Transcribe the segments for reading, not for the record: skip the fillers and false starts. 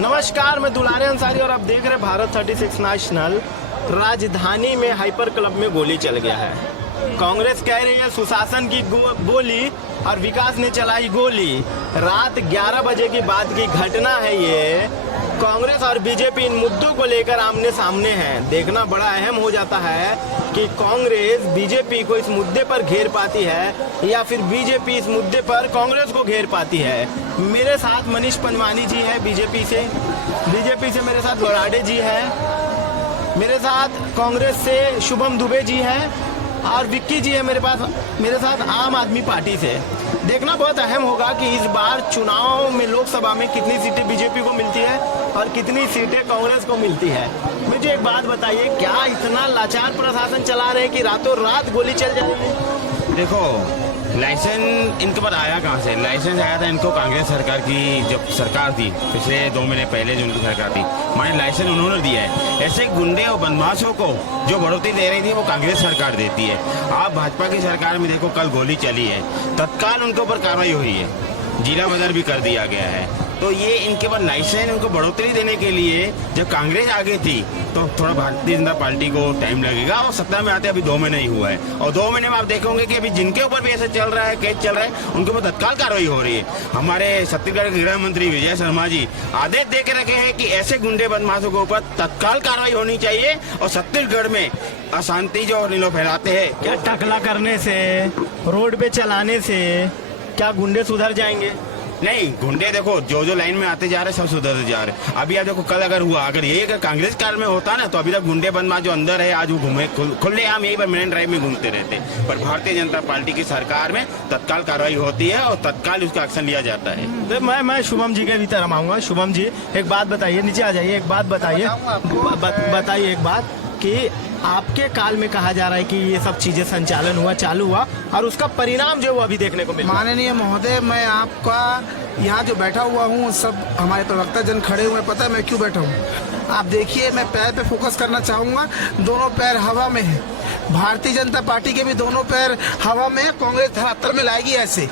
नमस्कार, मैं दुलारे अंसारी और आप देख रहे हैं भारत 36 नेशनल। राजधानी में हाइपर क्लब में गोली चल गया है। कांग्रेस कह रही है सुशासन की गोली और विकास ने चलाई गोली। रात 11 बजे की बात की घटना है ये। कांग्रेस और बीजेपी इन मुद्दों को लेकर आमने सामने हैं। देखना बड़ा अहम हो जाता है कि कांग्रेस बीजेपी को इस मुद्दे पर घेर पाती है या फिर बीजेपी इस मुद्दे पर कांग्रेस को घेर पाती है। मेरे साथ मनीष पंजवानी जी है बीजेपी से मेरे साथ बराडे जी है, मेरे साथ कांग्रेस से शुभम दुबे जी है और विक्की जी है मेरे साथ आम आदमी पार्टी से। देखना बहुत अहम होगा कि इस बार चुनाव में लोकसभा में कितनी सीटें बीजेपी को मिलती है और कितनी सीटें कांग्रेस को मिलती है। मुझे एक बात बताइए, क्या इतना लाचार प्रशासन चला रहे कि रातों रात गोली चल जाएगी? देखो, लाइसेंस इनके पास आया कहाँ से? लाइसेंस आया था इनको कांग्रेस सरकार की, जब सरकार थी पिछले 2 महीने पहले जो उनकी सरकार थी, माने लाइसेंस उन्होंने दिया है। ऐसे गुंडे और बदमाशों को जो बढ़ोतरी दे रही थी वो कांग्रेस सरकार देती है। आप भाजपा की सरकार में देखो, कल गोली चली है, तत्काल उनके ऊपर कार्रवाई हुई है, जिला बदर भी कर दिया गया है। तो ये इनके पास लाइसेंस उनको बढ़ोतरी देने के लिए जब कांग्रेस आगे थी तो थोड़ा भारतीय जनता पार्टी को टाइम लगेगा और सत्ता में आते अभी 2 महीने ही हुआ है। और 2 महीने में आप देखोगे कि अभी जिनके ऊपर भी ऐसे चल रहा है, केस चल रहा है, उनके ऊपर तत्काल कार्रवाई हो रही है। हमारे छत्तीसगढ़ के गृह मंत्री विजय शर्मा जी आदेश दे के रखे हैं कि ऐसे गुंडे बदमाशों के ऊपर तत्काल कार्रवाई होनी चाहिए। और छत्तीसगढ़ में अशांति जो लोग फैलाते हैं, क्या टकला करने से, रोड पे चलाने से क्या गुंडे सुधर जाएंगे? नहीं, गुंडे देखो जो लाइन में आते जा रहे सब सुधरते जा रहे। अभी आप देखो, कल अगर हुआ, अगर ये कांग्रेस कार में होता ना तो अभी तक गुंडे बदमाश जो अंदर है आज वो घूमे खुले आम यही पर मेन ड्राइव में घूमते रहते। पर भारतीय जनता पार्टी की सरकार में तत्काल कार्रवाई होती है और तत्काल उसका एक्शन लिया जाता है। तो मैं शुभम जी के भी तरफ आऊंगा। शुभम जी, एक बात बताइए, नीचे आ जाइए। एक बात बताइए, बताइए एक बात कि आपके काल में कहा जा रहा है कि ये सब चीजें संचालन हुआ, चालू हुआ और उसका परिणाम जो वो अभी देखने को मिला। माननीय महोदय, मैं आपका यहाँ जो बैठा हुआ हूँ, सब हमारे प्रवक्ता जन खड़े हुए, पता है मैं क्यों बैठा हूँ? आप देखिए, मैं पैर पे फोकस करना चाहूंगा। दोनों पैर हवा में है। भारतीय जनता पार्टी के भी दोनों पैर हवा में है। कांग्रेस धरातल में लाएगी ऐसे,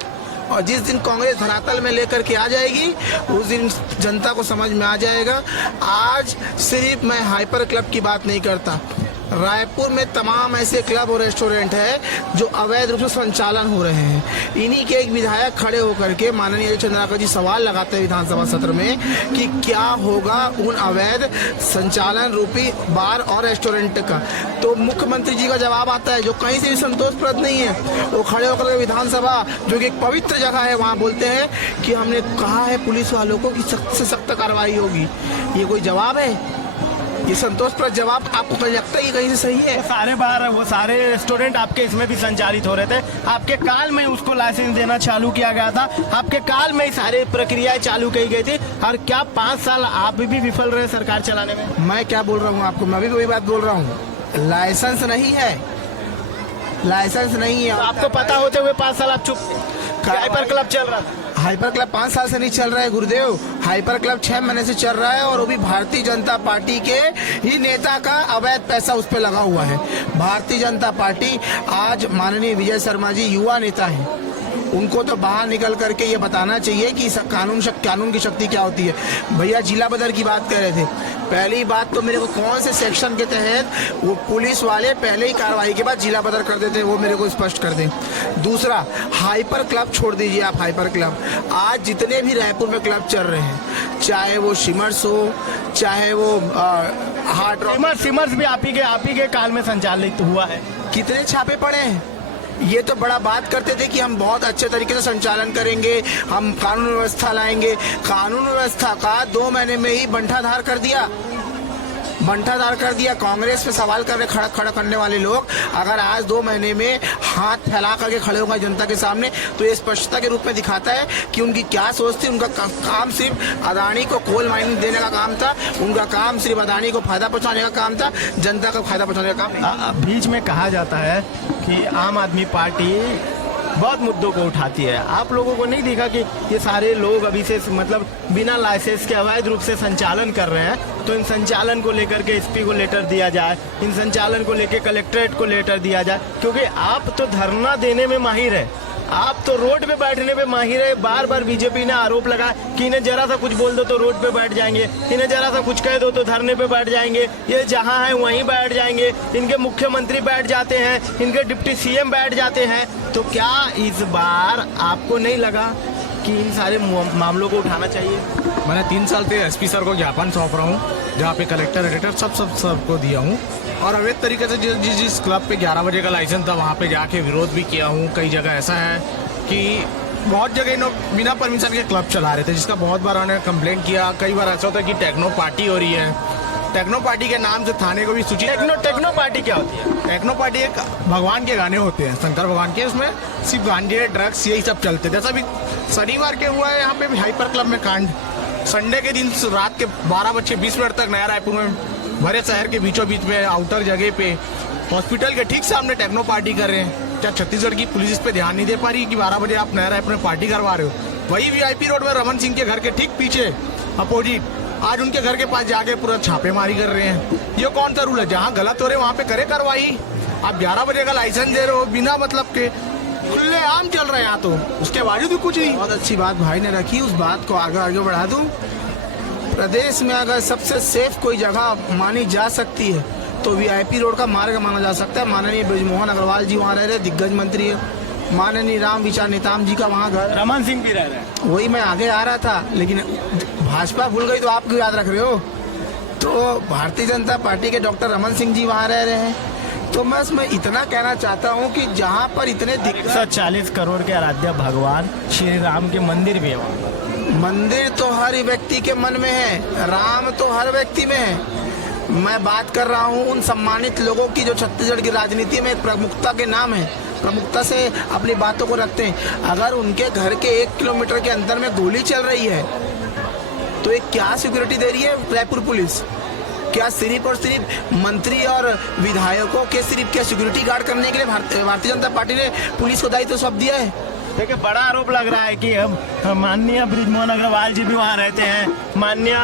और जिस दिन कांग्रेस धरातल में लेकर के आ जाएगी उस दिन जनता को समझ में आ जाएगा। आज सिर्फ मैं हाइपर क्लब की बात नहीं करता, रायपुर में तमाम ऐसे क्लब और रेस्टोरेंट है जो अवैध रूप से संचालन हो रहे हैं। इन्हीं के एक विधायक खड़े होकर के माननीय चंद्राकर जी सवाल लगाते हैं विधानसभा सत्र में कि क्या होगा उन अवैध संचालन रूपी बार और रेस्टोरेंट का। तो मुख्यमंत्री जी का जवाब आता है जो कहीं से भी संतोषप्रद नहीं है। वो खड़े होकर विधानसभा जो कि एक पवित्र जगह है वहाँ बोलते हैं कि हमने कहा है पुलिस वालों को कि सख्त से सख्त कार्रवाई होगी। ये कोई जवाब है? ये संतोषप्रद जवाब आपको लगता है कि कहीं से सही है? वो सारे रेस्टोरेंट आपके इसमें भी संचालित हो रहे थे। आपके काल में उसको लाइसेंस देना चालू किया गया था। आपके काल में सारी प्रक्रियाएं चालू की गई थी। और क्या 5 साल आप भी विफल रहे सरकार चलाने में? मैं क्या बोल रहा हूँ आपको, मैं भी वही बात बोल रहा हूँ। लाइसेंस नहीं है, लाइसेंस नहीं है। तो आपको पता होते हुए 5 साल आप चुप? हाइपर क्लब चल रहा था। हाइपर क्लब 5 साल से नहीं चल रहा है गुरुदेव। हाइपर क्लब 6 महीने से चल रहा है और वो भी भारतीय जनता पार्टी के ही नेता का अवैध पैसा उस पर लगा हुआ है। भारतीय जनता पार्टी आज माननीय विजय शर्मा जी युवा नेता हैं, उनको तो बाहर निकल करके ये बताना चाहिए कि कानून की शक्ति क्या होती है। भैया जिला बदर की बात कर रहे थे। पहली बात तो मेरे को कौन से सेक्शन के तहत वो पुलिस वाले पहले ही कार्रवाई के बाद जिला बदर कर देते हैं, वो मेरे को स्पष्ट कर दें। दूसरा, हाइपर क्लब छोड़ दीजिए आप। हाइपर क्लब आज जितने भी रायपुर में क्लब चल रहे हैं, चाहे वो सिमर्स हो, चाहे वो हार्ड रॉक, सिमर्स भी आप ही के काल में संचालित हुआ है। कितने छापे पड़े हैं? ये तो बड़ा बात करते थे कि हम बहुत अच्छे तरीके से संचालन करेंगे, हम कानून व्यवस्था लाएंगे। कानून व्यवस्था का 2 महीने में ही बंटाधार कर दिया। कांग्रेस पे सवाल खड़ा करने वाले लोग अगर आज 2 महीने में हाथ फैला करके खड़े होगा जनता के सामने तो ये स्पष्टता के रूप में दिखाता है कि उनकी क्या सोच थी। उनका काम सिर्फ अदानी को कोल माइनिंग देने का काम था। उनका काम सिर्फ अदानी को फायदा पहुंचाने का काम था, जनता को फायदा पहुंचाने का काम नहीं। बीच में कहा जाता है कि आम आदमी पार्टी बहुत मुद्दों को उठाती है। आप लोगों को नहीं दिखा कि ये सारे लोग अभी से मतलब बिना लाइसेंस के अवैध रूप से संचालन कर रहे हैं? तो इन संचालन को लेकर के एसपी को लेटर दिया जाए, इन संचालन को लेकर कलेक्ट्रेट को लेटर दिया जाए, क्योंकि आप तो धरना देने में माहिर है। आप तो रोड पे बैठने पे माहिर है। बार बार बीजेपी ने आरोप लगा कि इन्हें जरा सा कुछ बोल दो तो रोड पे बैठ जाएंगे, इन्हें जरा सा कुछ कह दो तो धरने पे बैठ जाएंगे, ये जहां है वहीं बैठ जाएंगे, इनके मुख्यमंत्री बैठ जाते हैं, इनके डिप्टी सीएम बैठ जाते हैं। तो क्या इस बार आपको नहीं लगा कि इन सारे मामलों को उठाना चाहिए? मैंने 3 साल से एसपी सर को ज्ञापन सौंप रहा हूँ, जहाँ पे कलेक्टर एडिटर सबको दिया हूँ, और अवैध तरीके से जिस क्लब पे 11 बजे का लाइसेंस था वहाँ पे जाके विरोध भी किया हूँ। कई जगह ऐसा है कि बहुत जगह इन बिना परमिशन के क्लब चला रहे थे, जिसका बहुत बार उन्होंने कंप्लेंट किया। कई बार ऐसा होता है कि टेक्नो पार्टी हो रही है, टेक्नो पार्टी के नाम से थाने को भी सूचित। टेक्नो पार्टी क्या होती है? टेक्नो पार्टी एक भगवान के गाने होते हैं, शंकर भगवान के, उसमें सिर्फ गांजे ड्रग्स यही सब चलते। जैसा भी शनिवार के हुआ है यहाँ पे भी हाइपर क्लब में कांड, संडे के दिन रात के 12:20 तक नया रायपुर में भरे शहर के बीचों बीच में आउटर जगह पे हॉस्पिटल के ठीक सामने टेक्नो पार्टी कर रहे हैं। क्या छत्तीसगढ़ की पुलिस इस पे ध्यान नहीं दे पा रही कि 12 बजे आप नया रायपुर में पार्टी करवा रहे हो? वही वीआईपी रोड में रमन सिंह के घर के ठीक पीछे अपोजिट आज उनके घर के पास जाके पूरा छापेमारी कर रहे हैं। ये कौन सा रूल है? जहाँ गलत हो रहे वहाँ पे करे कार्रवाई। आप 11 बजे का लाइसेंस दे रहे हो बिना मतलब के, खुले आम चल रहा है यहाँ तो, उसके बावजूद भी कुछ नहीं। बहुत अच्छी बात भाई ने रखी, उस बात को आगे बढ़ा दूं। प्रदेश में अगर सबसे सेफ कोई जगह मानी जा सकती है तो वीआईपी रोड का मार्ग माना जा सकता है। माननीय बृजमोहन अग्रवाल जी वहाँ रह रहे, दिग्गज मंत्री है। माननीय राम विचार नेताम जी का वहाँ घर, रमन सिंह भी रह रहे हैं। वही मैं आगे आ रहा था, लेकिन भाजपा भूल गई तो आप क्यों याद रख रहे हो? तो भारतीय जनता पार्टी के डॉक्टर रमन सिंह जी वहाँ रह रहे हैं। तो मैं इसमें इतना कहना चाहता हूँ कि जहाँ पर इतने 140 करोड़ के आराध्य भगवान श्री राम के मंदिर भी है वहाँ। मंदिर तो हर व्यक्ति के मन में है, राम तो हर व्यक्ति में है। मैं बात कर रहा हूँ उन सम्मानित लोगों की जो छत्तीसगढ़ की राजनीति में प्रमुखता के नाम है, प्रमुखता से अपनी बातों को रखते हैं। अगर उनके घर के 1 किलोमीटर के अंदर में गोली चल रही है तो ये क्या सिक्योरिटी दे रही है रायपुर पुलिस? क्या सिर्फ और सिर्फ मंत्री और विधायकों के सिर्फ क्या सिक्योरिटी गार्ड करने के लिए भारतीय जनता पार्टी ने पुलिस को दायित्व सौंप दिया है? देखिए, बड़ा आरोप लग रहा है कि अब माननीय बृजमोहन अग्रवाल जी भी वहाँ रहते हैं, माननीय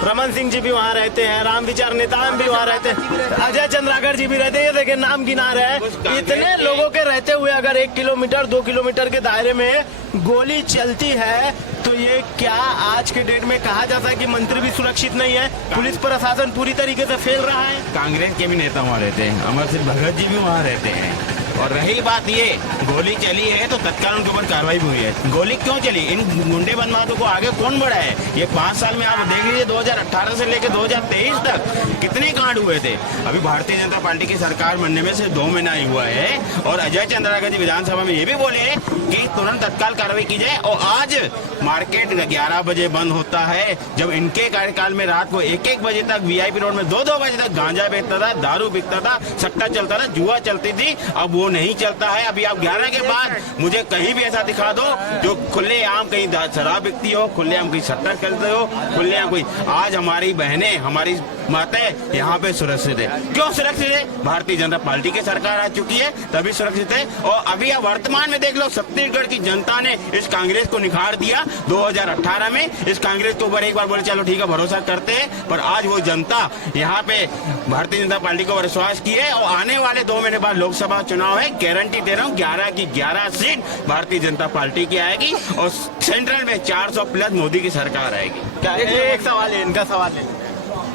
रमन सिंह जी भी वहाँ रहते हैं, राम विचार नेताम भी वहाँ रहते हैं, अजय चंद्राकर जी भी रहते हैं। ये देखिए नाम गिना रहे हैं। इतने लोगों के रहते हुए अगर 1 किलोमीटर 2 किलोमीटर के दायरे में गोली चलती है तो ये क्या आज के डेट में कहा जाता है कि मंत्री भी सुरक्षित नहीं है? पुलिस प्रशासन पूरी तरीके से फेल रहा है। कांग्रेस के भी नेता वहाँ रहते हैं, अमर सिंह भगत जी भी वहाँ रहते हैं। और रही बात ये गोली चली है तो तत्काल उनके ऊपर कार्रवाई भी हुई है। गोली क्यों चली? इन गुंडे बदमाशों को आगे कौन बढ़ा है? ये 5 साल में आप देख लीजिए, 2018 से लेकर 2023 तक कितने कांड हुए थे। अभी भारतीय जनता पार्टी की सरकार बनने में सिर्फ 2 महीना ही हुआ है और अजय चंद्राकर जी विधानसभा में ये भी बोले कि तुरंत तत्काल कार्रवाई की जाए। और आज मार्केट 11 बजे बंद होता है, जब इनके कार्यकाल में रात को 1-1 बजे तक वीआईपी रोड में 2-2 बजे तक गांजा बेचता था, दारू बिकता था, सट्टा चलता था, जुआ चलती थी। अब वो नहीं चलता है। अभी आप 11 के बाद मुझे कहीं भी ऐसा दिखा दो जो खुलेआम कहीं शराब बिकती हो, खुलेआम कहीं सट्टा चलते हो, खुलेआम कोई। आज हमारी बहनें, हमारी माताएं यहाँ पे सुरक्षित है। क्यों सुरक्षित है? भारतीय जनता पार्टी की सरकार आ चुकी है तभी सुरक्षित है। और अभी आप वर्तमान में देख लो, छत्तीसगढ़ की जनता ने इस कांग्रेस को निखार दिया 2018 में। इस कांग्रेस के ऊपर एक बार बोले चलो ठीक है भरोसा करते हैं, पर आज वो जनता यहाँ पे भारतीय जनता पार्टी को विश्वास की है। और आने वाले 2 महीने बाद लोकसभा चुनाव है, गारंटी दे रहा हूँ 11 की 11 सीट भारतीय जनता पार्टी की आएगी और सेंट्रल में 400 प्लस मोदी की सरकार आएगी। एक सवाल है, इनका सवाल है।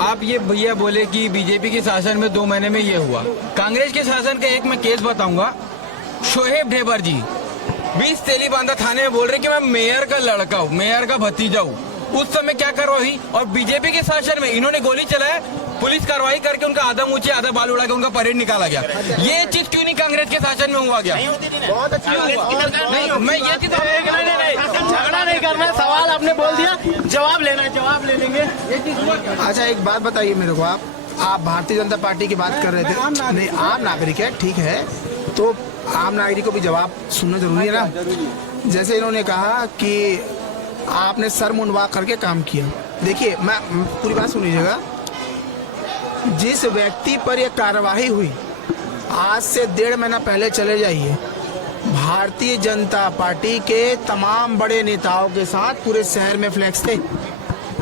आप ये भैया बोले कि बीजेपी के शासन में 2 महीने में ये हुआ, कांग्रेस के शासन का एक मैं केस बताऊंगा। शोहेब ढेबर जी 20 तेलीबांधा थाने में बोल रहे कि मैं मेयर का लड़का हूँ, मेयर का भतीजा हूँ। उस समय क्या कार्रवाई? और बीजेपी के शासन में इन्होंने गोली चलाया, पुलिस कार्रवाई करके उनका आधा ऊंचे आधा बाल उड़ा के उनका परेड निकाला गया। ये चीज क्यों नहीं कांग्रेस के शासन में हुआ गया? बहुत अच्छी नहीं, मैं ये चीज झगड़ा नहीं करना, सवाल आपने बोल दिया, जवाब लेना, जवाब ले लेंगे। अच्छा एक बात बताइए मेरे को, आप भारतीय जनता पार्टी की बात कर रहे थे, नहीं आम नागरिक है, ठीक है, तो आम नागरिक को भी जवाब सुनना जरूरी है ना। जैसे इन्होंने कहा कि आपने सर मुंडवा करके काम किया। देखिए मैं पूरी बात सुनिएगा, जिस व्यक्ति पर यह कार्यवाही हुई आज से 1.5 महीना पहले चले जाइए, भारतीय जनता पार्टी के तमाम बड़े नेताओं के साथ पूरे शहर में फ्लैक्स थे।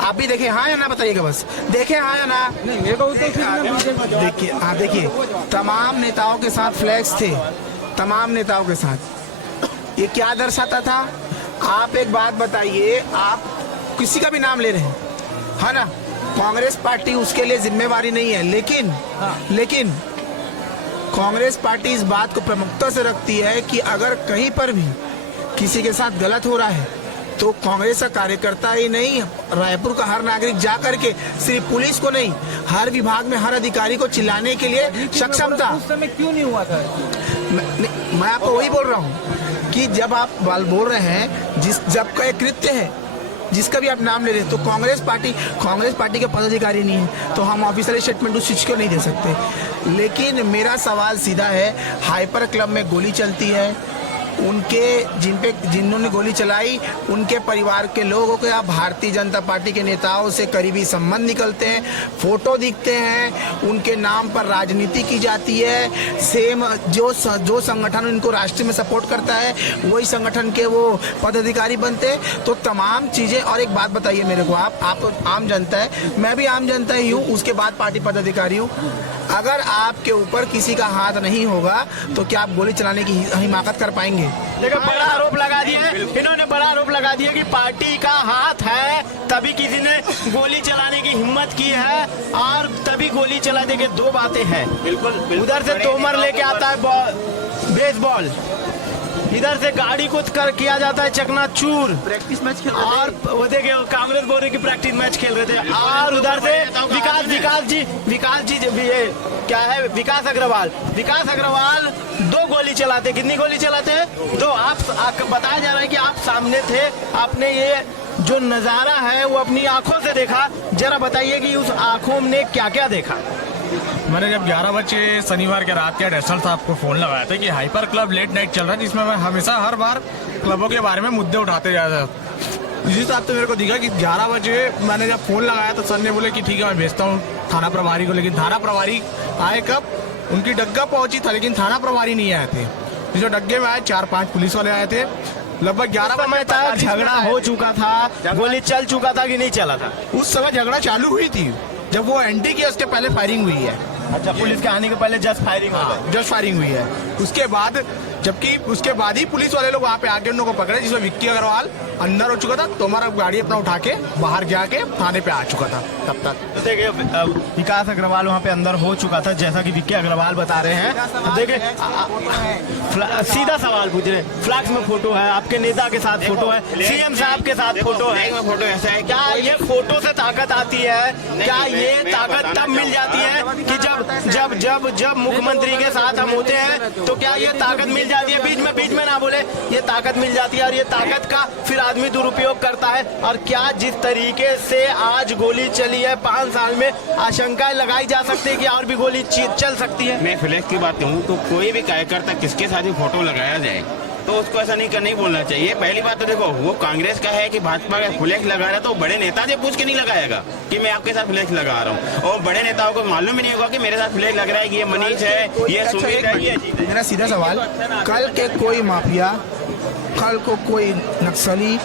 आप भी देखें, हाँ या ना बताइएगा, बस देखें हाँ या ना। देखिए हाँ, देखिए तमाम नेताओं के साथ फ्लैक्स थे, तमाम नेताओं के साथ। ये क्या दर्शाता था? आप एक बात बताइए, आप किसी का भी नाम ले रहे हैं, है ना, कांग्रेस पार्टी उसके लिए जिम्मेवारी नहीं है, लेकिन कांग्रेस पार्टी इस बात को प्रमुखता से रखती है कि अगर कहीं पर भी किसी के साथ गलत हो रहा है तो कांग्रेस का कार्यकर्ता ही नहीं, रायपुर का हर नागरिक जा करके सिर्फ पुलिस को नहीं, हर विभाग में हर अधिकारी को चिल्लाने के लिए सक्षम था। उस समय क्यों नहीं हुआ था? मैं आपको वही बोल रहा हूँ कि जब आप बोल रहे हैं जब का एक कृत्य है जिसका भी आप नाम ले रहे हैं, तो कांग्रेस पार्टी के पदाधिकारी नहीं है तो हम ऑफिशियल स्टेटमेंट उस चीज को नहीं दे सकते। लेकिन मेरा सवाल सीधा है, हाइपर क्लब में गोली चलती है, जिन्होंने गोली चलाई उनके परिवार के लोगों के भारतीय जनता पार्टी के नेताओं से करीबी संबंध निकलते हैं, फोटो दिखते हैं, उनके नाम पर राजनीति की जाती है। सेम जो संगठन उनको राष्ट्र में सपोर्ट करता है वही संगठन के वो पदाधिकारी बनते हैं। तो तमाम चीजें, और एक बात बताइए मेरे को, आप आम जनता है, मैं भी आम जनता ही हूँ, उसके बाद पार्टी पदाधिकारी हूँ। अगर आपके ऊपर किसी का हाथ नहीं होगा तो क्या आप गोली चलाने की हिमाकत कर पाएंगे? देखो, बड़ा आरोप लगा दिया, इन्होंने बड़ा आरोप लगा दिया कि पार्टी का हाथ है तभी किसी ने गोली चलाने की हिम्मत की है और तभी गोली चला दे के। दो बातें हैं, बिल्कुल उधर से तोमर लेके आता है बेसबॉल, इधर से गाड़ी को किया जाता है चकनाचूर, प्रैक्टिस मैच खेल और वो देखिए कांग्रेस बोल रही कि प्रैक्टिस मैच खेल रहे थे, और उधर से विकास जी ये क्या है, विकास अग्रवाल 2 गोली चलाते। कितनी गोली चलाते हैं? 2। आप बताया जा रहा है कि आप सामने थे, आपने ये जो नजारा है वो अपनी आंखों से देखा, जरा बताइए कि उस आंखों ने क्या क्या देखा? मैंने जब 11 बजे शनिवार के रात के एडिशनल साहब को फोन लगाया था कि हाइपर क्लब लेट नाइट चल रहा है, जिसमें मैं हमेशा हर बार क्लबों के बारे में मुद्दे उठाते जा रहा था। इसी हिसाब से मेरे को दिखा कि 11 बजे मैंने जब फोन लगाया तो सर ने बोले कि ठीक है मैं भेजता हूँ थाना प्रभारी को, लेकिन थाना प्रभारी आए कब? उनकी डग्गा पहुंची था लेकिन थाना प्रभारी नहीं आए थे। जो डग्गे में आए 4-5 पुलिस वाले आए थे। लगभग 11 समय तक झगड़ा हो चुका था, गोली चल चुका था कि नहीं चला था? उस समय झगड़ा चालू हुई थी जब वो एंटी की, उसके पहले फायरिंग हुई है। अच्छा, पुलिस के आने के पहले जस्ट फायरिंग हुई है। उसके बाद ही पुलिस वाले लोग वहाँ पे आके उन लोगों को पकड़े, जिसमें विक्की अग्रवाल अंदर हो चुका था, तोमर गाड़ी अपना उठा के बाहर जाके थाने पे आ चुका था। तब तक देखिए विकास अग्रवाल वहाँ पे अंदर हो चुका था, जैसा कि विक्की अग्रवाल बता रहे हैं। देखिए सीधा सवाल पूछ रहे, फ्लैक्स में फोटो है, आपके नेता के साथ फोटो है, सीएम साहब के साथ फोटो है, फोटो ऐसा है। क्या ये फोटो से ताकत आती है? क्या ये ताकत तब मिल जाती है कि जब मुख्यमंत्री के साथ हम होते हैं तो क्या ये ताकत मिल जाती है? बीच में ना बोले, ये ताकत मिल जाती है और ये ताकत का फिर आदमी दुरुपयोग करता है। और क्या जिस तरीके से आज गोली चली है, 5 साल में आशंकाएं लगाई जा सकती है कि और भी गोली चल सकती है। मैं फ्लैक्स की बात कहूँ तो कोई भी कार्यकर्ता किसके साथ भी फोटो लगाया जाए तो उसको ऐसा नहीं बोलना चाहिए। पहली बात तो देखो, वो कांग्रेस का है कि भाजपा का फ्लैक्स लगा रहा है तो बड़े नेता से पूछ के नहीं लगाएगा कि मैं आपके साथ फ्लैक्स लगा रहा हूँ, और बड़े नेताओं को मालूम भी नहीं होगा कि मेरे साथ फ्लैक्स लग रहा है कि ये मनीष है, ये सुमित है, ये अजीत है। मेरा सीधा सवाल, कल के कोई माफिया, कल को कोई नक्सली,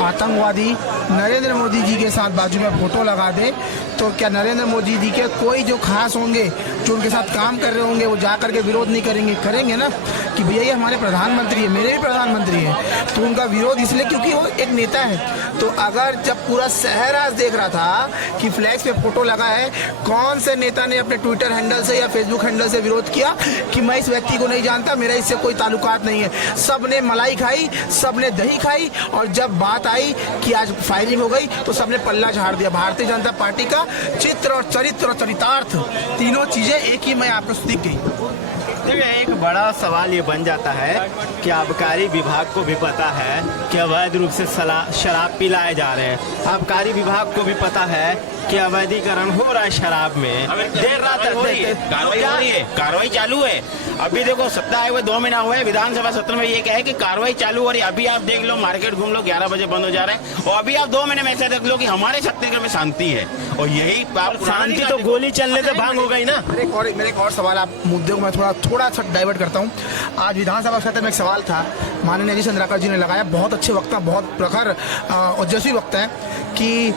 आतंकवादी नरेंद्र मोदी जी के साथ बाजू में फोटो लगा दे तो क्या नरेंद्र मोदी जी के कोई जो खास होंगे जो उनके साथ काम कर रहे होंगे वो जा करके विरोध नहीं करेंगे ना कि भैया ये हमारे प्रधानमंत्री है, मेरे भी प्रधानमंत्री हैं, तो उनका विरोध इसलिए क्योंकि वो एक नेता है। तो अगर जब पूरा शहर आज देख रहा था कि फ्लैक्स पे फोटो लगा है, कौन से नेता ने अपने ट्विटर हैंडल से या फेसबुक हैंडल से विरोध किया कि मैं इस व्यक्ति को नहीं जानता, मेरा इससे कोई ताल्लुकात नहीं है? सबने मलाई खाई, सबने दही खाई, और जब बात आई कि आज फायरिंग हो गई तो सबने पल्ला झाड़ दिया। भारतीय जनता पार्टी का चित्र और चरित्र और चरितार्थ, तीनों चीजें एक ही में आपको दिख गई। देखिए, एक बड़ा सवाल ये बन जाता है कि आबकारी विभाग को भी पता है कि अवैध रूप से शराब पिलाए जा रहे हैं, आबकारी विभाग को भी पता है कि अवैधीकरण हो रहा है शराब में, देर रात कार्रवाई चालू है। अभी देखो सप्ताह है वो 2 महीना हुआ है, विधानसभा सत्र में ये कहे कि कार्रवाई चालू हो रही है। अभी आप देख लो, मार्केट घूम लो, 11 बजे बंद हो जा रहे हैं, और अभी आप 2 महीने में ऐसा देख लो कि हमारे छत्तीसगढ़ में शांति है, और यही शांति तो गोली चलने से भंग हो गई ना। मेरे एक और सवाल, आप मुद्दे को मैं थोड़ा सा डाइवर्ट करता हूँ। आज विधानसभा क्षेत्र में एक सवाल था, माननीय अजीत चंद्राकर जी ने लगाया, बहुत अच्छे वक्ता, बहुत प्रखर ओजस्वी वक्ता है, कि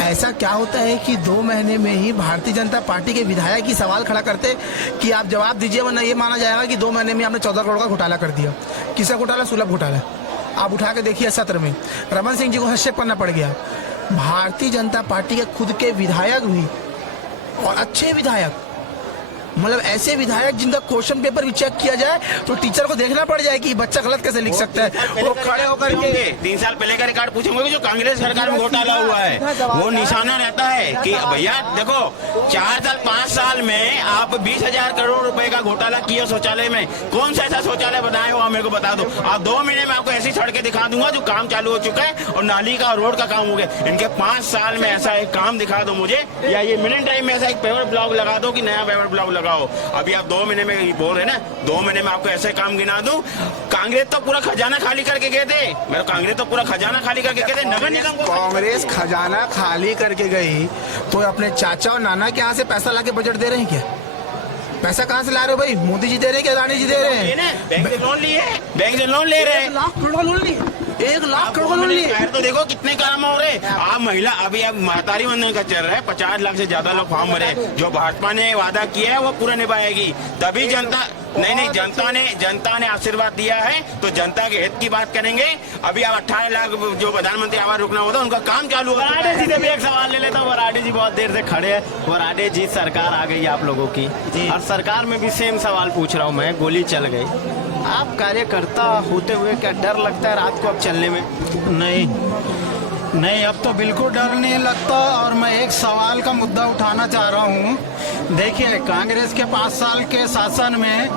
ऐसा क्या होता है कि 2 महीने में ही भारतीय जनता पार्टी के विधायक ही सवाल खड़ा करते कि आप जवाब दीजिए, वरना ये माना जाएगा कि 2 महीने में आपने 14 करोड़ का घोटाला कर दिया। किसका घोटाला? सुलभ घोटाला। आप उठा के देखिए सत्र में रमन सिंह जी को हस्तक्षेप करना पड़ गया। भारतीय जनता पार्टी के खुद के विधायक भी, और अच्छे विधायक, मतलब ऐसे विधायक जिनका क्वेश्चन पेपर भी चेक किया जाए तो टीचर को देखना पड़ जाए कि बच्चा गलत कैसे लिख सकता है। वो खड़े होकर के 3 साल पहले का रिकॉर्ड पूछेंगे कि जो कांग्रेस सरकार में घोटाला हुआ है वो निशाना रहता है कि भैया देखो 4 साल 5 साल में आप 20,000 करोड़ रुपए का घोटाला किया शौचालय में। कौन सा ऐसा शौचालय बनाए हो आप मेरे को बता दो। आप 2 महीने में आपको ऐसी सड़कें दिखा दूंगा जो काम चालू हो चुका है और नाली का रोड का काम हो गया। इनके 5 साल में ऐसा एक काम दिखा दो मुझे, या ये मिनट टाइम में ऐसा एक पेपर ब्लॉक लगा दो कि नया पेपर ब्लॉक लगाओ। अभी आप 2 महीने में बोल रहे ना, 2 महीने में आपको ऐसे काम गिना दूं। कांग्रेस तो पूरा खजाना खाली करके गए थे। मेरे कांग्रेस तो पूरा खजाना खाली करके गए थे। नगर निगम को कांग्रेस खजाना खाली करके गई तो अपने चाचा और नाना के यहाँ से पैसा लाके बजट दे रहे हैं क्या? पैसा कहाँ से ला रहे हो भाई? मोदी जी दे रहे हैं क्या अदानी जी दे रहे हैं? बैंक से लोन लिए, बैंक से लोन ले रहे हैं। 1 लाख करोड़ लोन लिए, 1 लाख करोड़ लोन लिए। तो देखो कितने काम हो रहे। आप महिला अभी अब महतारी वंदन का चल रहा है, 50 लाख से ज्यादा लोग फॉर्म भरे। जो भाजपा ने वादा किया है वो पूरा निभाएगी। तभी जनता नहीं जनता ने आशीर्वाद दिया है तो जनता के हित की बात करेंगे। अभी आप 18 लाख जो प्रधानमंत्री आवास रुकना होता उनका काम चालू होगा। वराडे जी से भी एक सवाल ले लेता हूँ। वराडे जी बहुत देर से खड़े हैं। वराडे जी, सरकार आ गई आप लोगों की, और सरकार में भी सेम सवाल पूछ रहा हूँ मैं। गोली चल गई, आप कार्यकर्ता होते हुए क्या डर लगता है रात को अब चलने में? नहीं, अब तो बिल्कुल डर नहीं लगता। और मैं एक सवाल का मुद्दा उठाना चाह रहा हूँ। देखिए, कांग्रेस के 5 साल के शासन में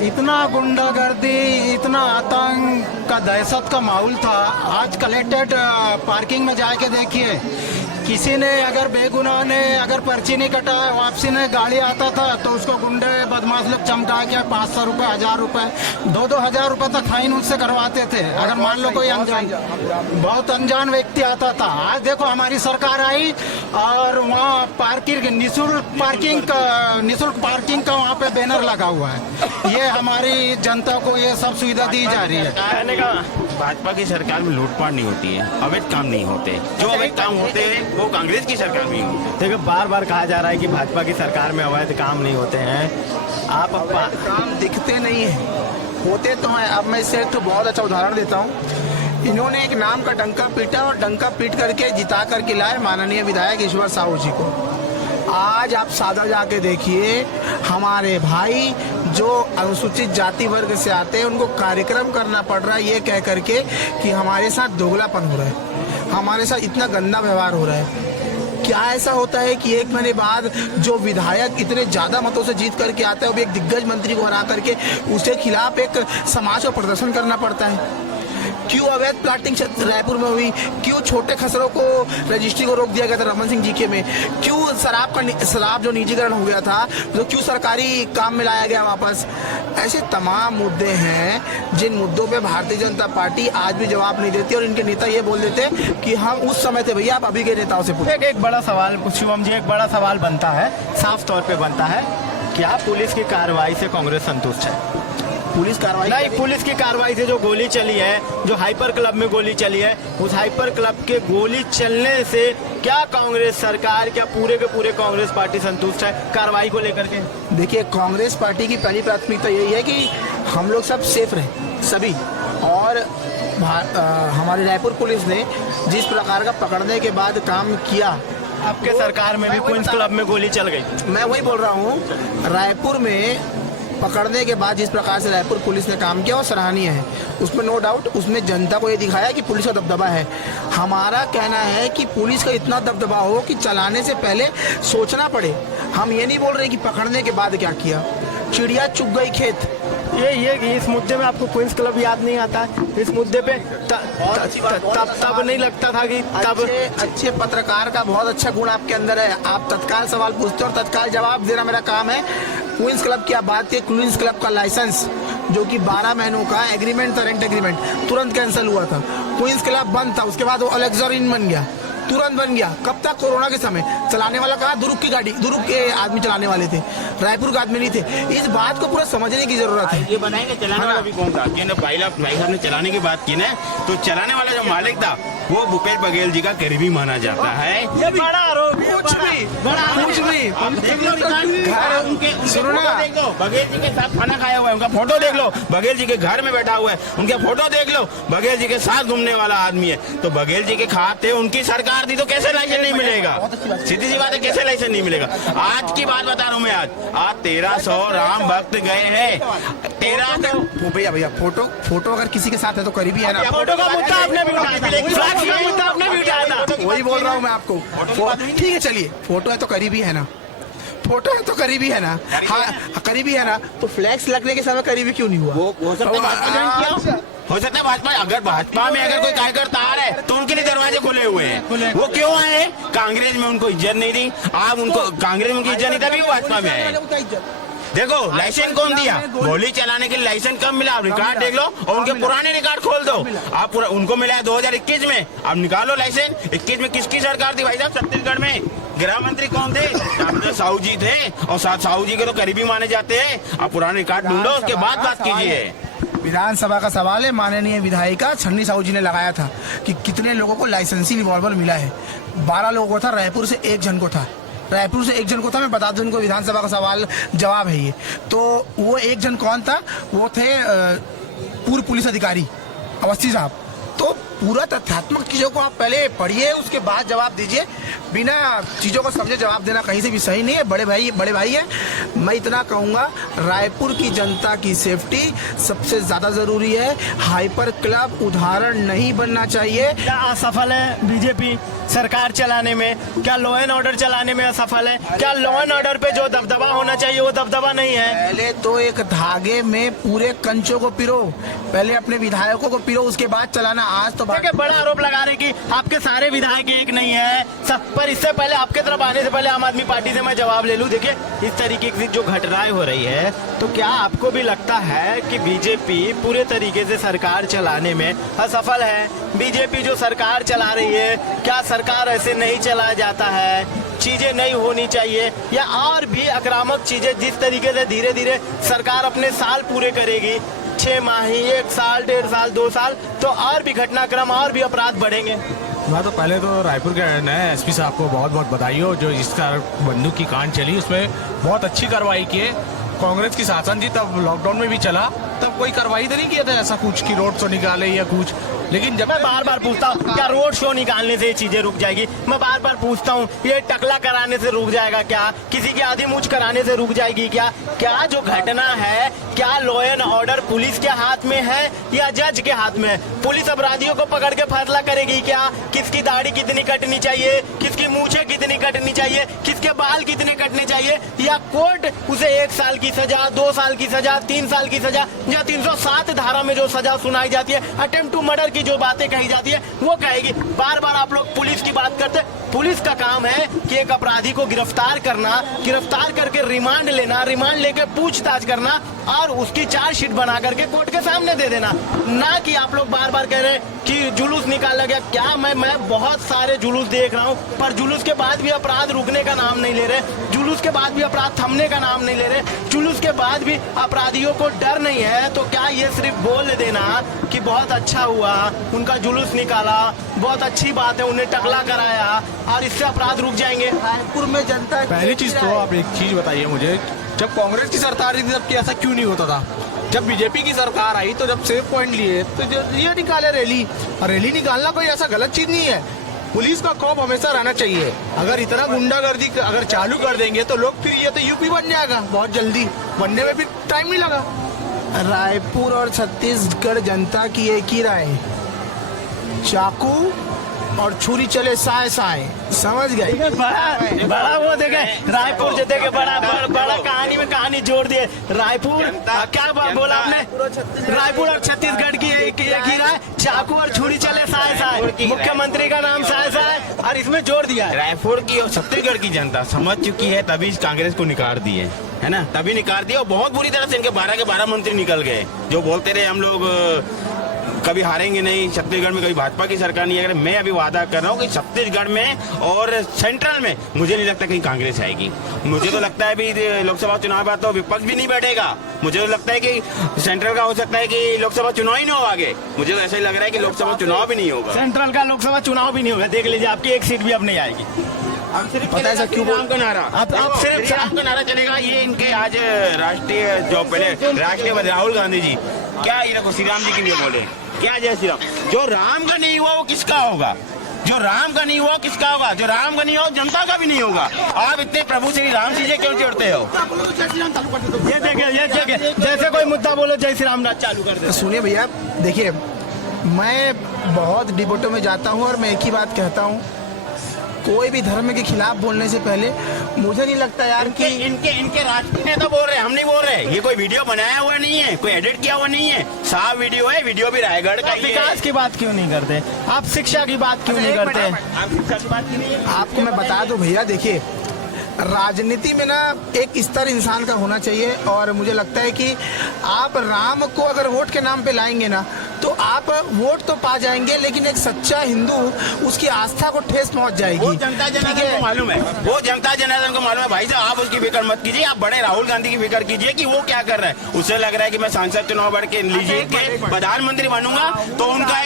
इतना गुंडागर्दी, इतना आतंक का, दहशत का माहौल था। आज कलेक्टेड पार्किंग में जाके देखिए, किसी ने अगर बेगुनाह ने अगर पर्ची नहीं कटा, वापसी में गाड़ी आता था तो उसको गुंडे बदमाश लोग चमका के 500 रुपये, 1000 रुपये, 2-2 हजार रुपये तक फाइन उससे करवाते थे। अगर मान लो कोई अनजान, बहुत अनजान व्यक्ति आता था। आज देखो हमारी सरकार आई और वहाँ पार्किंग, निःशुल्क पार्किंग का वहाँ पे बैनर लगा हुआ है। ये हमारी जनता को ये सब सुविधा दी जा रही है। कहने का भाजपा की सरकार में लूटपाट नहीं होती है, अवैध काम नहीं होते। जो अवैध काम होते हैं वो कांग्रेस की सरकार में होते। देखो, बार बार कहा जा रहा है कि भाजपा की सरकार में अवैध काम नहीं होते हैं। आप काम दिखते नहीं है, होते तो हैं। अब मैं इससे तो बहुत अच्छा उदाहरण देता हूँ। इन्होंने एक नाम का डंका पीटा और डंका पीट करके जिता करके लाए माननीय विधायक ईश्वर साहू जी को। आज आप सादा जाके देखिए, हमारे भाई जो अनुसूचित जाति वर्ग से आते हैं उनको कार्यक्रम करना पड़ रहा है ये कह करके कि हमारे साथ दोगलापन हो रहा है, हमारे साथ इतना गंदा व्यवहार हो रहा है। क्या ऐसा होता है कि 1 महीने बाद जो विधायक इतने ज्यादा मतों से जीत करके आता है वो भी एक दिग्गज मंत्री को हरा करके उसके खिलाफ एक समाज को प्रदर्शन करना पड़ता है? क्यों अवैध प्लाटिंग रायपुर में हुई? क्यों छोटे खसरों को रजिस्ट्री को रोक दिया गया था रमन सिंह जी के में? क्यों शराब जो निजीकरण हो गया था जो क्यों सरकारी काम में लाया गया वापस? ऐसे तमाम मुद्दे हैं जिन मुद्दों पे भारतीय जनता पार्टी आज भी जवाब नहीं देती और इनके नेता ये बोल देते कि हम उस समय थे भैया, आप अभी के नेताओं से पूछो। एक बड़ा सवाल शिवम जी, एक बड़ा सवाल बनता है, साफ तौर पे बनता है, क्या पुलिस की कार्रवाई से कांग्रेस संतुष्ट है? पुलिस कार्रवाई नहीं, पुलिस की कार्रवाई से जो गोली चली है, जो हाइपर क्लब में गोली चली है, उस हाइपर क्लब के गोली चलने से क्या कांग्रेस सरकार, क्या पूरे के पूरे कांग्रेस पार्टी संतुष्ट है कार्रवाई को लेकर के? देखिए, कांग्रेस पार्टी की पहली प्राथमिकता यही है कि हम लोग सब सेफ रहें, सभी। और हमारी रायपुर पुलिस ने जिस प्रकार का पकड़ने के बाद काम किया, आपके सरकार में भी क्वींस क्लब में गोली चल गई। मैं वही बोल रहा हूँ, रायपुर में पकड़ने के बाद जिस प्रकार से रायपुर पुलिस ने काम किया वो सराहनीय है, उसमें नो डाउट। उसमें जनता को ये दिखाया कि पुलिस का दबदबा है। हमारा कहना है कि पुलिस का इतना दबदबा हो कि चलाने से पहले सोचना पड़े। हम ये नहीं बोल रहे कि पकड़ने के बाद क्या किया। चिड़िया चुग गई खेत, ये इस मुद्दे में आपको क्वींस क्लब याद नहीं आता है? इस मुद्दे पे तब नहीं लगता था कि तब अच्छे पत्रकार का बहुत अच्छा गुण आपके अंदर है। आप तत्काल सवाल पूछते हो और तत्काल जवाब देना मेरा काम है। क्वींस क्लब की आप बात की, क्वींस क्लब का लाइसेंस जो कि 12 महीनों का एग्रीमेंट था, रेंट एग्रीमेंट, तुरंत कैंसिल हुआ था। क्वींस क्लब बंद था, उसके बाद वो अलेक्जेंडर इन बन गया, तुरंत बन गया। कब तक? कोरोना के समय। चलाने वाला कहा दुरुक की गाड़ी, दुरुक के आदमी चलाने वाले थे, रायपुर के आदमी नहीं थे। इस बात को पूरा समझने की जरूरत है। ये बनाएंगे चलाने वाला भी कौन था? भाई साहब ने चलाने की बात की ना, तो चलाने वाला जो मालिक था वो भूपेश बघेल जी का करीबी माना जाता है। ये बड़ा आरोप, कुछ भी देख लो उनके सुनो ना। फोटो देख लो, बघेल जी के साथ खाना खाया हुआ है, उनका फोटो देख लो, बघेल जी के घर में बैठा हुआ है, उनके फोटो देख लो, बघेल जी के साथ घूमने वाला आदमी है। तो बघेल जी के खाते उनकी सरकार दी तो कैसे लाइसेंस नहीं मिलेगा? सीधी सी बात है, कैसे लाइसेंस नहीं मिलेगा? आज की बात बता रहा हूँ मैं, आज 1300 राम भक्त गए हैं। 1300 भैया फोटो अगर किसी के साथ है तो करीबी है ना। फोटो का मुद्दा आपने भी उठाया था, फ्लैक्स का मुद्दा आपने भी उठाया था। वही बोल रहा हूँ मैं आपको। ठीक है चलिए, फोटो है तो करीबी है ना, फोटो है तो करीबी है ना। हाँ करीबी है ना, तो फ्लैक्स लगने के समय करीबी क्यों नहीं हुआ? हो सकता है भाजपा ज्वाइन किया हो। हो सकता है भाजपा, अगर भाजपा में अगर कोई कार्यकर्ता आ रहा है तो उनके लिए दरवाजे खुले हुए हैं। वो क्यों आए? कांग्रेस में उनको इज्जत नहीं दी, आप उनको कांग्रेस में उनकी इज्जत नहीं, तभी वो भाजपा में आए। देखो लाइसेंस कौन दिया? गोली चलाने के लिए लाइसेंस कब मिला? आप रिकॉर्ड देख लो और उनके पुराने रिकॉर्ड खोल दो। आप उनको मिला है 2021 में, आप निकालो लाइसेंस। 21 में किसकी सरकार थी भाई साहब? छत्तीसगढ़ में गृह मंत्री कौन थे? रामदेव साहू जी थे, और साहू जी के तो करीबी माने जाते हैं। आप पुराने रिकॉर्ड ढूंढो, उसके बाद बात कीजिए। विधानसभा का सवाल है। माननीय विधायिका छन्नी साहू जी ने लगाया था कि कितने लोगों को लाइसेंसी रिवॉल्वर मिला है। 12 लोगों को था, रायपुर से 1 जन को था। रायपुर से 1 जन को था, मैं बता दूं उनको, विधानसभा का सवाल जवाब है ये। तो वो 1 जन कौन था? वो थे पूर्व पुलिस अधिकारी अवस्थी साहब। तो पूरा तथ्यात्मक चीजों को आप पहले पढ़िए, उसके बाद जवाब दीजिए। बिना चीजों को समझे जवाब देना कहीं से भी सही नहीं है। बड़े भाई है। मैं इतना कहूंगा, रायपुर की जनता की सेफ्टी सबसे ज्यादा जरूरी है। हाइपर क्लब उदाहरण नहीं बनना चाहिए। क्या असफल है बीजेपी सरकार चलाने में? क्या लॉ एंड ऑर्डर चलाने में असफल है? क्या लॉ एंड ऑर्डर पे जो दबदबा होना चाहिए वो दबदबा नहीं है? पहले तो एक धागे में पूरे कंचों को पिरो, पहले अपने विधायकों को पिरो, उसके बाद चलाना। आज तो देखिए, बड़ा आरोप लगा रहे कि आपके सारे विधायक एक नहीं है सब। पर इससे पहले आपके तरफ आने से पहले आम आदमी पार्टी से मैं जवाब ले लूं। देखिए, इस तरीके की जो घटनाएं हो रही है, तो क्या आपको भी लगता है कि बीजेपी पूरे तरीके से सरकार चलाने में असफल है? बीजेपी जो सरकार चला रही है, क्या सरकार ऐसे नहीं चलाया जाता है? चीजें नहीं होनी चाहिए, या और भी आक्रामक चीजें जिस तरीके से धीरे धीरे सरकार अपने साल पूरे करेगी, 6 माह, 1 साल, 1.5 साल, 2 साल, तो और भी घटनाक्रम और भी अपराध बढ़ेंगे। मैं तो पहले तो रायपुर के नए एसपी साहब को बहुत बहुत बधाई हो, जो इसका बंदूक की कांड चली उसमें बहुत अच्छी कार्रवाई की है। कांग्रेस की शासन थी तब लॉकडाउन में भी चला, तब कोई कार्रवाई तो नहीं किया था ऐसा कुछ कि रोड शो निकाले या कुछ। लेकिन जब मैं बार बार पूछता हूँ, क्या रोड शो निकालने से ये चीजें रुक जाएगी? मैं बार बार पूछता हूँ, ये टकला कराने से रुक जाएगा क्या? किसी की आधी मूंछ कराने से रुक जाएगी क्या? क्या जो घटना है, क्या लॉ एंड ऑर्डर पुलिस के हाथ में है या जज के हाथ में है? पुलिस अपराधियों को पकड़ के फैसला करेगी क्या किसकी दाढ़ी कितनी कटनी चाहिए, किसकी मूछें कितनी कटनी चाहिए, किसके बाल कितने कटने चाहिए? या कोर्ट उसे 1 साल की सजा, 2 साल की सजा, 3 साल की सजा, या 307 धारा में जो सजा सुनाई जाती है, अटेम्प्ट टू मर्डर की जो बातें कही जाती है वो कहेगी? बार बार आप लोग पुलिस की बात करते। पुलिस का काम है कि एक अपराधी को गिरफ्तार करना, गिरफ्तार करके रिमांड लेना, रिमांड लेके पूछताछ करना और उसकी चार्जशीट बना करके कोर्ट के सामने दे देना। ना कि आप लोग बार बार कह रहे हैं कि जुलूस निकाला गया। क्या मैं बहुत सारे जुलूस देख रहा हूँ, पर जुलूस के बाद भी अपराध रुकने का नाम नहीं ले रहे, जुलूस के बाद भी अपराध थमने का नाम नहीं ले रहे, जुलूस के बाद भी अपराधियों को डर नहीं है। तो क्या ये सिर्फ बोल देना कि बहुत अच्छा हुआ उनका जुलूस निकाला, बहुत अच्छी बात है, उन्हें टकला कराया और इससे अपराध रुक जाएंगे? रायपुर में जनता पहली चीज तो आप एक चीज बताइए मुझे, जब कांग्रेस की सरकार थी तब ऐसा क्यों नहीं होता था? जब बीजेपी की सरकार आई तो जब सेफ पॉइंट लिए तो ये निकाले रैली, और रैली निकालना कोई ऐसा गलत चीज नहीं है। पुलिस का खौफ हमेशा रहना चाहिए। अगर इतना गुंडागर्दी अगर चालू कर देंगे तो लोग फिर ये तो यूपी बन जाएगा बहुत जल्दी, बनने में भी टाइम नहीं लगा। रायपुर और छत्तीसगढ़ जनता की एक ही राय, चाकू और छुरी चले साए साए, समझ गए? बड़ा वो देखे रायपुर जो देखे बड़ा कहानी में कहानी जोड़ दिए। रायपुर क्या बोला आपने? रायपुर और छत्तीसगढ़ की एक ही राय, चाकू और छुरी चले साए साए, मुख्यमंत्री का नाम साए साए, और इसमें जोड़ दिया। रायपुर की और छत्तीसगढ़ की जनता समझ चुकी है, तभी कांग्रेस को निकाल दी है ना, तभी निकाल दिया। और बहुत बुरी तरह से इनके 12 के 12 मंत्री निकल गए, जो बोलते रहे हम लोग कभी हारेंगे नहीं, छत्तीसगढ़ में कभी भाजपा की सरकार नहीं है। मैं अभी वादा कर रहा हूँ कि छत्तीसगढ़ में और सेंट्रल में मुझे नहीं लगता कहीं कांग्रेस आएगी। मुझे तो लगता है भी लोकसभा चुनाव बाद तो विपक्ष भी नहीं बैठेगा। मुझे तो लगता है कि सेंट्रल का हो सकता है कि लोकसभा चुनाव ही नहीं हो आगे। मुझे तो ऐसा ही लग रहा है कि लोकसभा चुनाव भी नहीं होगा। सेंट्रल का लोकसभा चुनाव भी नहीं होगा, देख लीजिए आपकी एक सीट भी अब नहीं आएगी। अब सिर्फ पता है सर क्यों राम का नारा, अब सिर्फ श्री राम का नारा चलेगा। ये इनके आज राष्ट्रीय जो पहले राष्ट्रीय राहुल गांधी जी क्या ये देखो श्री राम जी के लिए बोले, क्या जय श्री राम। जो राम का नहीं हुआ वो किसका होगा? जो राम का नहीं हुआ किसका होगा? जो राम का नहीं हो जनता का भी नहीं होगा। आप इतने प्रभु श्री राम जी क्यों चिढ़ते हो? ये देखिए जैसे कोई मुद्दा बोलो जय श्री राम नाथ चालू कर दे। सुनिए भैया, देखिए मैं बहुत डिबेटों में जाता हूँ और मैं एक ही बात कहता हूँ, कोई भी धर्म के खिलाफ बोलने से पहले मुझे नहीं लगता यार कि इनके राष्ट्रीय नेता बोल रहे हैं, हम नहीं बोल रहे। ये कोई वीडियो बनाया हुआ नहीं है, कोई एडिट किया हुआ नहीं है, साफ वीडियो है। वीडियो भी रायगढ़ का ही है। विकास की बात क्यों नहीं करते आप? शिक्षा की बात क्यों नहीं करते? आप शिक्षा की बात की नहीं है। आपको मैं बता दूं भैया, देखिए राजनीति में ना एक स्तर इंसान का होना चाहिए और मुझे लगता है कि आप राम को अगर वोट के नाम पे लाएंगे ना तो आप वोट तो पा जाएंगे, लेकिन एक सच्चा हिंदू उसकी आस्था को ठेस पहुंच जाएगी। वो जनता जनार्दन को मालूम है, वो जनता जनार्दन को मालूम है। भाई साहब आप उसकी फिक्र मत कीजिए, आप बड़े राहुल गांधी की फिक्र कीजिए कि वो क्या कर रहा है। उसे लग रहा है कि मैं सांसद चुनाव बढ़ के लीजिए के प्रधानमंत्री बनूंगा तो उनका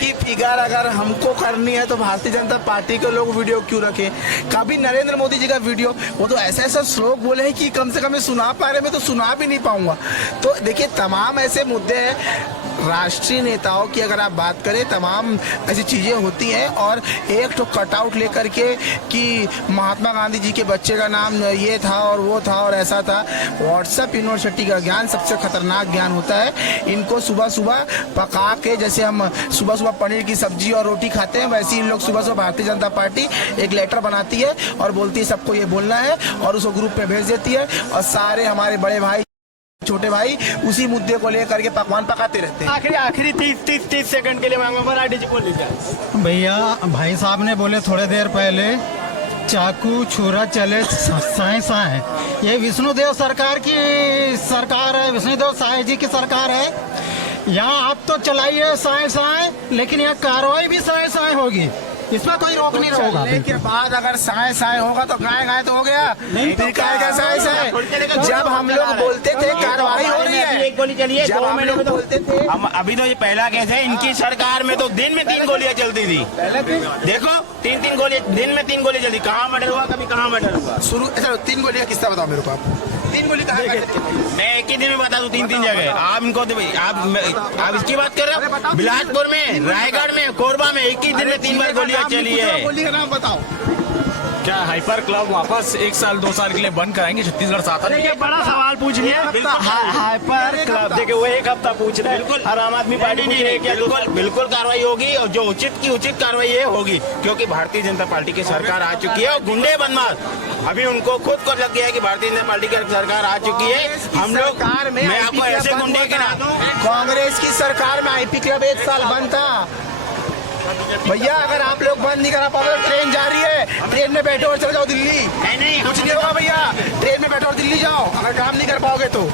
की फिगर अगर हमको करनी है तो भारतीय जनता पार्टी के लोग वीडियो क्यों रखे? कभी नरेंद्र मोदी जी का वीडियो वो तो ऐसा ऐसा श्लोक बोले हैं कि कम से कम मैं सुना पा रहे, मैं तो सुना भी नहीं पाऊंगा। तो देखिए तमाम ऐसे मुद्दे हैं, राष्ट्रीय नेताओं की अगर आप बात करें तमाम ऐसी चीजें होती हैं और एक तो कटआउट लेकर के कि महात्मा गांधी जी के बच्चे का नाम ये था और वो था और ऐसा था। व्हाट्सएप यूनिवर्सिटी का ज्ञान सबसे खतरनाक ज्ञान होता है। इनको सुबह सुबह पका के, जैसे हम सुबह सुबह पनीर की सब्जी और रोटी खाते हैं, वैसे इन लोग सुबह सुबह भारतीय जनता पार्टी एक लेटर बनाती है और बोलती है सबको ये बोलना है और उसको ग्रुप में भेज देती है और सारे हमारे बड़े भाई छोटे भाई उसी मुद्दे को लेकर के पकवान पकाते रहते हैं। आखिरी 30 सेकंड के लिए मांगो, मराठी जी बोल लीजिए। भैया भाई साहब ने बोले थोड़े देर पहले चाकू छुरा चले साए साए, ये विष्णुदेव सरकार की सरकार है, विष्णुदेव साय जी की सरकार है। यहाँ आप तो चलाइए साए साए, लेकिन यहाँ कार्रवाई भी साए साए होगी, इसमें कोई रोक नहीं रहेगा। चलने के बाद अगर साए साए होगा तो गाय गाय तो हो गया, फिर काय का साए साए। जब हम लोग बोलते थे कार्रवाई हो रही है, एक गोली चली है, जब 2 हम महीने लोग में तो बोलते थे अभी तो ये पहला केस है। इनकी सरकार में तो दिन में 3 गोलियां चलती थी। देखो 3 गोली दिन में 3 गोली चलती। कहाँ मर्डर हुआ, कभी कहाँ मर्डर हुआ। शुरू चलो 3 गोलियां किस्सा बताओ मेरे को आप। 3 गोली कहाँ मैं एक ही दिन में बता दूं 3 जगह। आप इनको आप इसकी बात कर रहे हो? बिलासपुर में, रायगढ़ में, कोरबा में एक ही दिन में 3 बार गोलियां चली है। गोली का नाम बताओ। क्या हाइपर क्लब वापस 1 साल 2 साल के लिए बंद कराएंगे छत्तीसगढ़ शासन? देखिए बड़ा सवाल पूछ लिया। हाइपर क्लब देखिए वो एक हफ्ता पूछ रहे हैं। बिल्कुल। और आम आदमी पार्टी पूछ रही है कि बिल्कुल कार्रवाई होगी और जो उचित की उचित कार्रवाई ये होगी, क्योंकि भारतीय जनता पार्टी की सरकार आ चुकी है और गुंडे बदमाश अभी उनको खुद को लग गया है कि भारतीय जनता पार्टी की सरकार आ चुकी है। हम लोग, मैं आपको ऐसे गुंडे गिना दूं। कांग्रेस की सरकार में आईपी क्लब 1 साल बंद था भैया। अगर आप लोग बंद नहीं करा पाओगे, ट्रेन जा रही है, ट्रेन में बैठो और चले जाओ दिल्ली। नहीं कुछ नहीं होगा भैया, ट्रेन में बैठो और दिल्ली जाओ अगर काम नहीं कर पाओगे तो।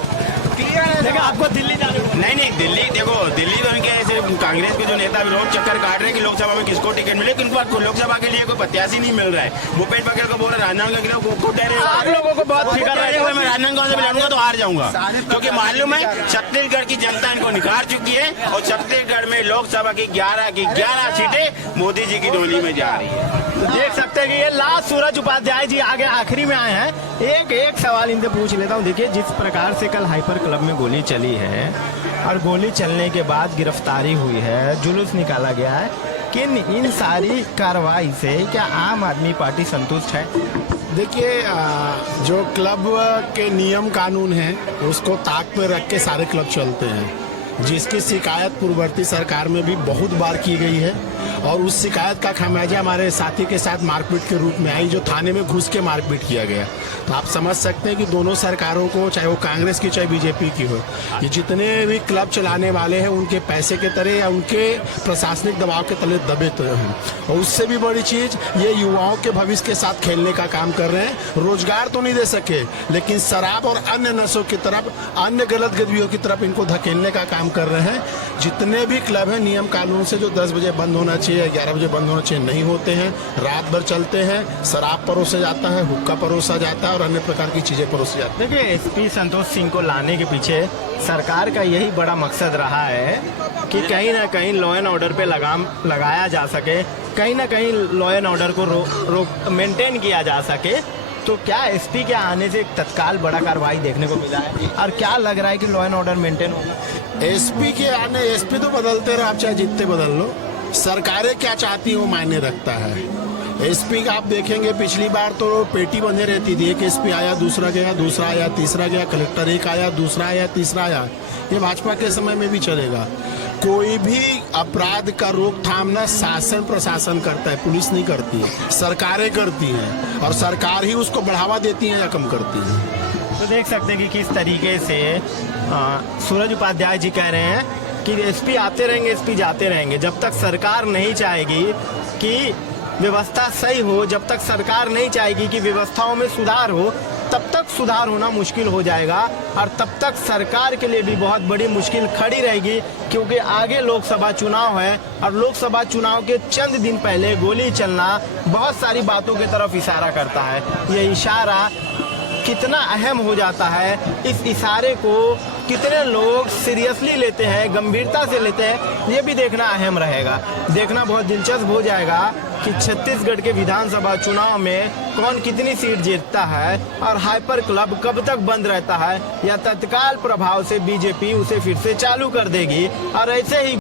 क्लियर है? देखिए आपको दिल्ली जाने को नहीं दिल्ली, देखो दिल्ली में उनके ऐसे कांग्रेस के जो नेता विरोध चक्कर काट रहे हैं कि लोकसभा में किसको टिकट मिले, उनको लोकसभा के लिए कोई प्रत्याशी नहीं मिल रहा है। भूपेश बघेल को बोल रहे राजनांदगांव के खिलाफ खुद डरे हुए। आप लोगों को बहुत फिक्र है। मैं राजनांदगांव से भी लड़ूंगा तो हार जाऊंगा, क्योंकि मालूम है छत्तीसगढ़ की जनता इनको निखार चुकी है और छत्तीसगढ़ में लोकसभा की 11 सीटें मोदी जी की डोली में जा रही है। तो देख सकते हैं कि ये लास्ट सूरज उपाध्याय जी आगे आखिरी में आए हैं। एक सवाल इनसे पूछ लेता हूँ। देखिए जिस प्रकार से कल हाइपर क्लब में गोली चली है और गोली चलने के बाद गिरफ्तारी हुई है, जुलूस निकाला गया है, किन इन सारी कार्रवाई से क्या आम आदमी पार्टी संतुष्ट है? देखिए जो क्लब के नियम कानून हैं उसको ताक पे रख के सारे क्लब चलते हैं, जिसकी शिकायत पूर्ववर्ती सरकार में भी बहुत बार की गई है। और उस शिकायत का खामियाजा हमारे साथी के साथ मारपीट के रूप में आई, जो थाने में घुस के मारपीट किया गया। तो आप समझ सकते हैं कि दोनों सरकारों को, चाहे वो कांग्रेस की चाहे बीजेपी की हो, ये जितने भी क्लब चलाने वाले हैं उनके पैसे के तरह या उनके प्रशासनिक दबाव के तले दबे तो हैं। और उससे भी बड़ी चीज, ये युवाओं के भविष्य के साथ खेलने का काम कर रहे हैं। रोजगार तो नहीं दे सके, लेकिन शराब और अन्य नशों की तरफ, अन्य गलत गतिविधियों की तरफ इनको धकेलने का काम कर रहे हैं। जितने भी क्लब हैं नियम कानून से जो 10 बजे बंद होना चाहिए, 11 बजे बंद होना चाहिए, नहीं होते हैं, रात भर चलते हैं। शराब परोसा जाता है, हुक्का परोसा जाता है और अन्य प्रकार की चीजें परोसी जाती हैं। देखिए, एसपी संतोष सिंह को लाने के पीछे सरकार का यही बड़ा मकसद रहा है कि कहीं ना कहीं लॉ एंड ऑर्डर पे लगाम लगाया जा सके, कहीं ना कहीं लॉ एंड ऑर्डर को मेंटेन किया जा सके। तो क्या एसपी के आने से एक तत्काल बड़ा कार्रवाई देखने को मिला है और क्या लग रहा है कि लॉ एंड ऑर्डर मेंटेन होगा? एसपी के आने, एसपी तो बदलते रहो, आप चाहे जितने बदल लो, सरकारें क्या चाहती हैं वो मायने रखता है। एसपी का आप देखेंगे पिछली बार तो पेटी बंधे रहती थी, एक एसपी आया, दूसरा गया, दूसरा आया, तीसरा गया, कलेक्टर एक आया, दूसरा आया, तीसरा आया। ये भाजपा के समय में भी चलेगा। कोई भी अपराध का रोकथाम ना शासन प्रशासन करता है, पुलिस नहीं करती है, सरकारें करती हैं और सरकार ही उसको बढ़ावा देती है या कम करती है। तो देख सकते हैं कि किस तरीके से सूरज उपाध्याय जी कह रहे हैं कि एसपी आते रहेंगे, एसपी जाते रहेंगे। जब तक सरकार नहीं चाहेगी कि व्यवस्था सही हो, जब तक सरकार नहीं चाहेगी कि व्यवस्थाओं में सुधार हो, तब तक सुधार होना मुश्किल हो जाएगा और तब तक सरकार के लिए भी बहुत बड़ी मुश्किल खड़ी रहेगी, क्योंकि आगे लोकसभा चुनाव है और लोकसभा चुनाव के चंद दिन पहले गोली चलना बहुत सारी बातों की तरफ इशारा करता है। ये इशारा कितना अहम हो जाता है, इस इशारे को कितने लोग सीरियसली लेते हैं, गंभीरता से लेते हैं, ये भी देखना अहम रहेगा। देखना बहुत दिलचस्प हो जाएगा कि छत्तीसगढ़ के विधानसभा चुनाव में कौन कितनी सीट जीतता है और हाइपर क्लब कब तक बंद रहता है या तत्काल प्रभाव से बीजेपी उसे फिर से चालू कर देगी। और ऐसे ही